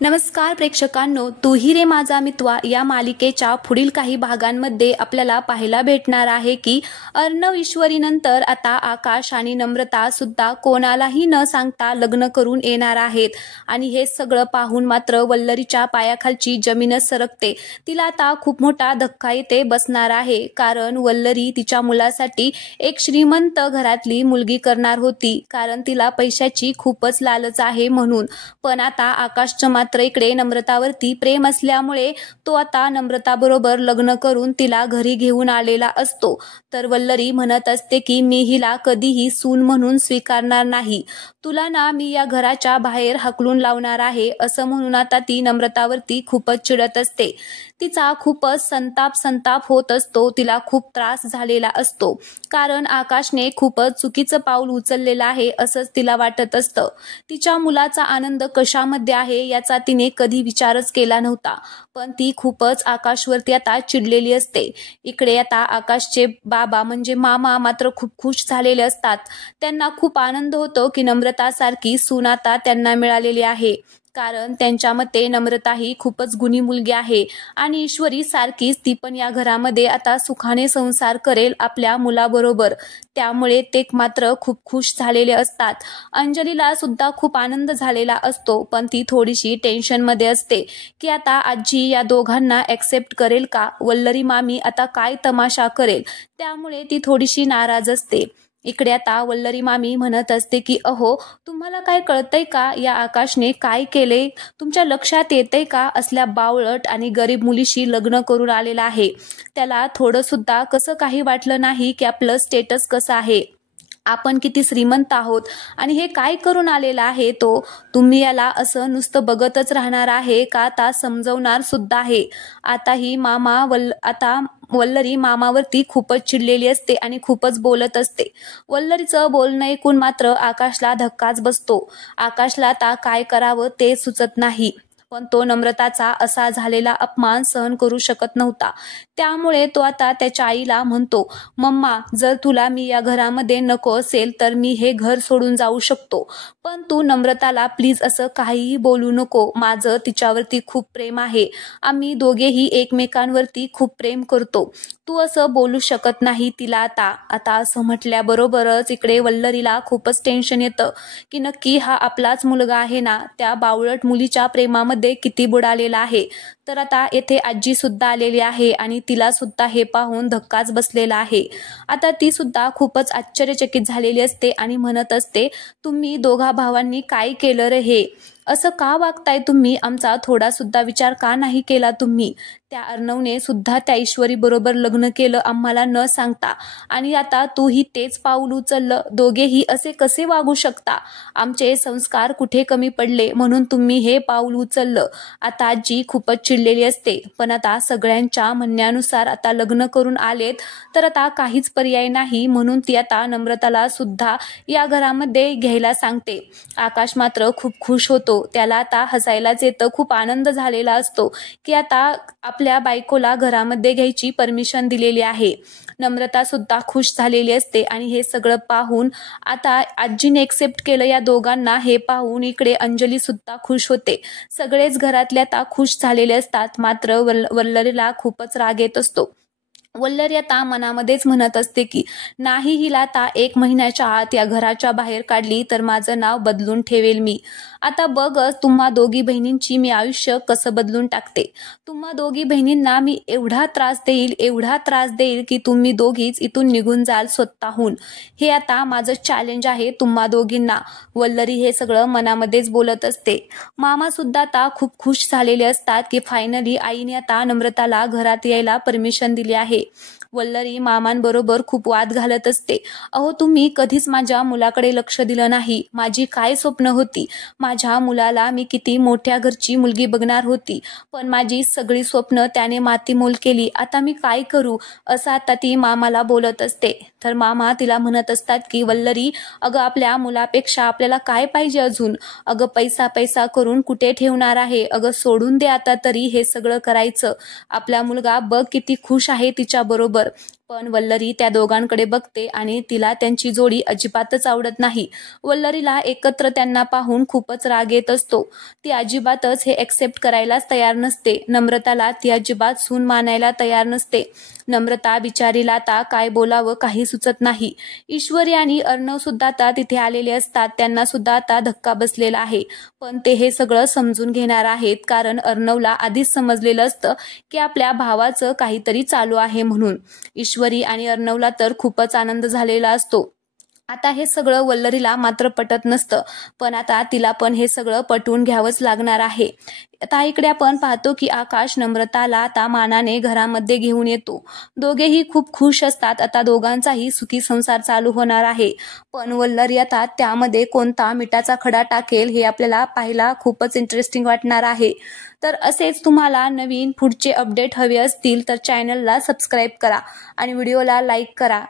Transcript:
नमस्कार प्रेक्षकांनो, तू ही रे माझा मित्वा या मालिकेच्या पुढील काही भागांमध्ये आपल्याला पाहायला भेटणार आहे की अर्णव ईश्वरीनंतर आता आकाश आणि नम्रता सुद्धा कोणालाही न सांगता लग्न करून येणार आहेत। आणि हे सगळं पाहून मात्र वल्लरीच्या पायाखालची जमीनच सरकते। तिला आता खूप मोठा धक्का येते बसणार आहे, कारण वल्लरी तिच्या मुलासाठी एक श्रीमंत घरातली मुलगी करणार होती, कारण तिला पैशाची खूपच लालच आहे म्हणून। पण आता आकाशचं मात्र इकडे नम्रतावरती प्रेम असल्यामुळे तो आता नम्रताबरोबर लग्न करून तिला घरी घेऊन आलेला असतो। तर वल्लरी म्हणत असते की मी हिला कधीही सून म्हणून स्वीकारणार नाही, तुला ना मी या घराच्या बाहेर हाकलून लावणार आहे असं म्हणून आता ती नम्रतावरती खूपच चिडत असते। तिचा खूपच संताप होत असतो, तिला खूप त्रास झालेला असतो, कारण आकाशने खूपच चुकीचं पाऊल उचललेलं आहे असंच तिला वाटत असतं। तिच्या मुलाचा आनंद कशामध्ये आहे याचा तिने कधी विचारच केला नव्हता, पण ती खूपच आकाशवरती आता चिडलेली असते। इकडे आता आकाशचे बाबा म्हणजे मामा मात्र खूप खुश झालेले असतात। त्यांना खूप आनंद होतो की नम्रता सारखी सून आता त्यांना मिळालेली आहे, कारण त्यांच्या मते नम्रता ही खूपच गुणी मुलगी आहे आणि ईश्वरी सारखीच ती पण या घरामध्ये आता सुखाने संसार करेल आपल्या मुलाबरोबर। त्यामुळे ते मात्र खूप खुश झालेले असतात। अंजलीला सुद्धा खूप आनंद झालेला असतो, पण ती थोडीशी टेन्शन मध्ये असते की आता आजी या दोघांना ऍक्सेप्ट करेल का, वल्लरी मामी आता काय तमाशा करेल, त्यामुळे ती थोडीशी नाराज असते। इकडे आता वल्लरी मामी म्हणत असते की अहो, तुम्हाला काय कळतंय का या आकाशने काय केले, तुमच्या लक्षात येतंय का, असल्या बावळट आणि गरीब मुलीशी लग्न करून आलेला आहे। त्याला थोडं सुद्धा कसं काही वाटलं नाही की आपलं स्टेटस कसं आहे, आपण किती श्रीमंत आहोत आणि हे काय करून आलेला आहे तो, तुम्ही याला असं नुसतं बघतच राहणार आहे का आता समजवणार सुद्धा आहे। आता ही वल्लरी मामावरती खूपच चिडलेली असते आणि खूपच बोलत असते। वल्लरीचं बोलणं ऐकून मात्र आकाशला धक्काच बसतो। आकाशला आता काय करावं ते सुचत नाही, पण तो नम्रताचा असा झालेला अपमान सहन करू शकत नव्हता। त्यामुळे तो आता त्याच्या आईला म्हणतो, मम्मा जर तुला मी या घरामध्ये नको असेल तर मी हे घर सोडून जाऊ शकतो, पण तू नम्रताला प्लीज असं काहीही बोलू नको, माझं तिच्यावरती खूप प्रेम आहे, आम्ही दोघेही एकमेकांवरती खूप प्रेम करतो, तू असं बोलू शकत नाही तिला। आता असं म्हटल्याबरोबरच इकडे वल्लरीला खूपच टेन्शन येतं की नक्की हा आपलाच मुलगा आहे ना, त्या बावळट मुलीच्या प्रेमामध्ये किती बुडालेला आहे। तर आता येथे आजी सुद्धा आलेली आहे आणि तिला सुद्धा हे पाहून धक्काच बसलेला आहे। आता ती सुद्धा खूपच आश्चर्यचकित झालेली असते आणि म्हणत असते, तुम्ही दोघा भावांनी काय केलं रे, हे असं का वागताय तुम्ही, आमचा थोडा सुद्धा विचार का नाही केला तुम्ही, त्या अर्णवने सुद्धा त्या ईश्वरी बरोबर लग्न केलं आम्हाला न सांगता, आणि आता तूही तेच पाऊल उचललं, दोघेही असे कसे वागू शकता, आमचे संस्कार कुठे कमी पडले म्हणून तुम्ही हे पाऊल उचललं। आता आजी खूपच चिडलेली असते, पण आता सगळ्यांच्या म्हणण्यानुसार आता लग्न करून आलेत तर आता काहीच पर्याय नाही, म्हणून ती आता नम्रताला सुद्धा या घरामध्ये घ्यायला सांगते। आकाश मात्र खूप खुश होतो, त्याला आता हसायलाच येतं, खूप आनंद झालेला असतो की आता आपल्या बायकोला घरामध्ये घ्यायची परमिशन दिलेली आहे। नम्रता सुद्धा खुश झालेली असते आणि हे सगळं पाहून आता आजीने एक्सेप्ट केलं या दोघांना हे पाहून इकडे अंजली सुद्धा खुश होते। सगळेच घरातले आता खुश झालेले असतात, मात्र वल्लरीला खूपच राग येत असतो। वल्लरी आता मनामध्येच म्हणत असते की नाही, हिला आता 1 महिन्याच्या आत या घराच्या बाहेर काढली तर माझं नाव बदलून ठेवेल मी। आता बघच तुम्हा दोघी बहिणींची मी आयुष्य कसं बदलून टाकते, तुम्हा दोघी बहिणींना मी एवढा त्रास देईल की तुम्ही दोघीच इथून निघून जाल स्वतःहून, हे आता माझं चॅलेंज आहे तुम्हा दोघींना। वल्लरी हे सगळं मनामध्येच बोलत असते। मामा सुद्धा आता खूप खुश झालेले असतात की फायनली आईने आता नम्रताला घरात यायला परमिशन दिली आहे। वल्लरी मामांबरोबर खूप वाद घालत असते, अहो तुम्ही कधीच माझ्या मुलाकडे लक्ष दिलं नाही, माझी काय स्वप्न होती, माझ्या मुलाला मी किती मोठ्या घरची मुलगी बघणार होती, पण माझी सगळी स्वप्न त्याने मातीमोल केली, आता मी काय करू, असं आता ती मामाला बोलत असते। तर मामा तिला म्हणत असतात की वल्लरी, अगं आपल्या मुलापेक्षा आपल्याला काय पाहिजे अजून, अगं पैसा करून कुठे ठेवणार आहे, अगं सोडून दे आता तरी हे सगळं करायचं, आपला मुलगा बघ किती खुश आहे तिच्या बरोबर, पण वल्लरी त्या दोघांकडे बघते आणि तिला त्यांची जोडी अजिबातच आवडत नाही. वल्लरीला एकत्र त्यांना पाहून खूपच राग येत असतो. ती अजिबातच हे एक्सेप्ट करायलाच तयार नसते. नम्रताला ती अजिबात सून मानायला तयार नसते. नम्रता बिचारीला आता काय बोलावं काही सुचत नाही. ईश्वरी आणि अर्णव सुद्धा आता तिथे आलेले असतात. त्यांना सुद्धा आता धक्का बसलेला आहे. पण ते हे सगळं समजून घेणार आहेत, कारण अर्णवला आधीच समजलेलं असतं की आपल्या भावाचं काहीतरी चालू आहे म्हणून. ईश्वरी आणि अर्णवला तर खूपच आनंद झालेला असतो. आता हे सगळं वल्लरीला मात्र पटत नसतं, पण आता तिला पण हे सगळं पटवून घ्यावंच लागणार आहे. आता इकडे आपण पाहतो की आकाश नम्रताला आता मानाने घरामध्ये घेऊन येतो. दोघेही खूप खुश असतात. आता दोघांचाही सुखी संसार चालू होणार आहे. पण वल्लरी आता त्यामध्ये कोणता मिठाचा खडा टाकेल हे आपल्याला पाहायला खूपच इंटरेस्टिंग वाटणार आहे. तर असेच तुम्हाला नवीन पुढचे अपडेट हवे असतील तर चॅनलला सबस्क्राईब करा आणि व्हिडिओला लाईक करा.